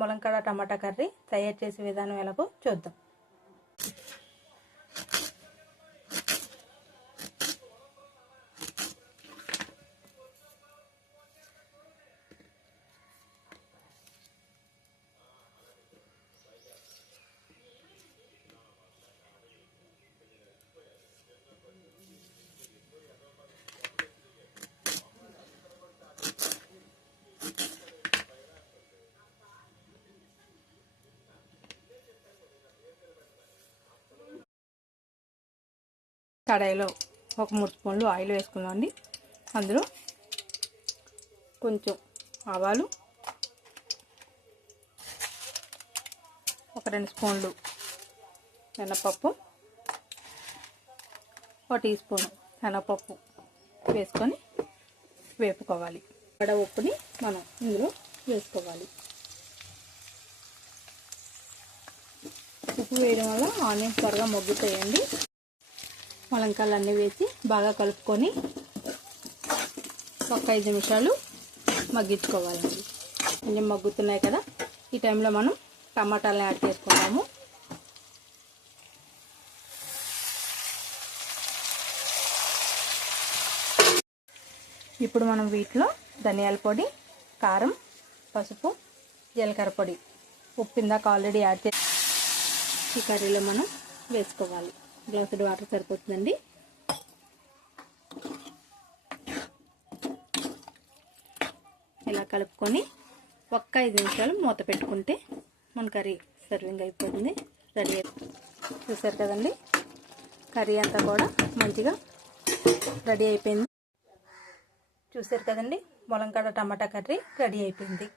ములంకాడ టమాటా curry తయారు చేసే విధానం ఎలాగో చూద్దాం. కడాయిలో ఒక 3 స్పూన్లు ఆయిల్ వేసుకుందామండి. అందులో కొంచెం ఆవాలు, ఒక 2 స్పూన్లు శనగపప్పు, 1 టీ స్పూన్ శనగపప్పు వేసుకొని వేపుకోవాలి. ఉప్పుని మనం ఇందులో వేసుకోవాలి. ఉప్పు వేయడం వల్ల ఆనియన్స్ త్వరగా మగ్గుతాయండి. ములంకాయలు అన్నీ వేసి బాగా కలుపుకొని ఒక 5 నిమిషాలు మగ్గించుకోవాలండి. అన్నీ మగ్గుతున్నాయి కదా, ఈ టైంలో మనం టమాటాలను యాడ్ చేసుకుందాము. ఇప్పుడు మనం వీటిలో ధనియాల పొడి, కారం, పసుపు, జీలకర్ర పొడి, ఉప్పు ఇందాక ఆల్రెడీ యాడ్ చేసి ఈ కర్రీలో మనం వేసుకోవాలి. గ్లాసుడు వాటర్ సరిపోతుందండి. ఇలా కలుపుకొని ఒక్క 5 నిమిషాలు మూత పెట్టుకుంటే మన కర్రీ సర్వింగ్ అయిపోతుంది. రెడీ చూసారు కదండి, కర్రీ అంతా కూడా మంచిగా రెడీ అయిపోయింది. చూసారు కదండి, ములంకాడ టమాటా కర్రీ రెడీ అయిపోయింది.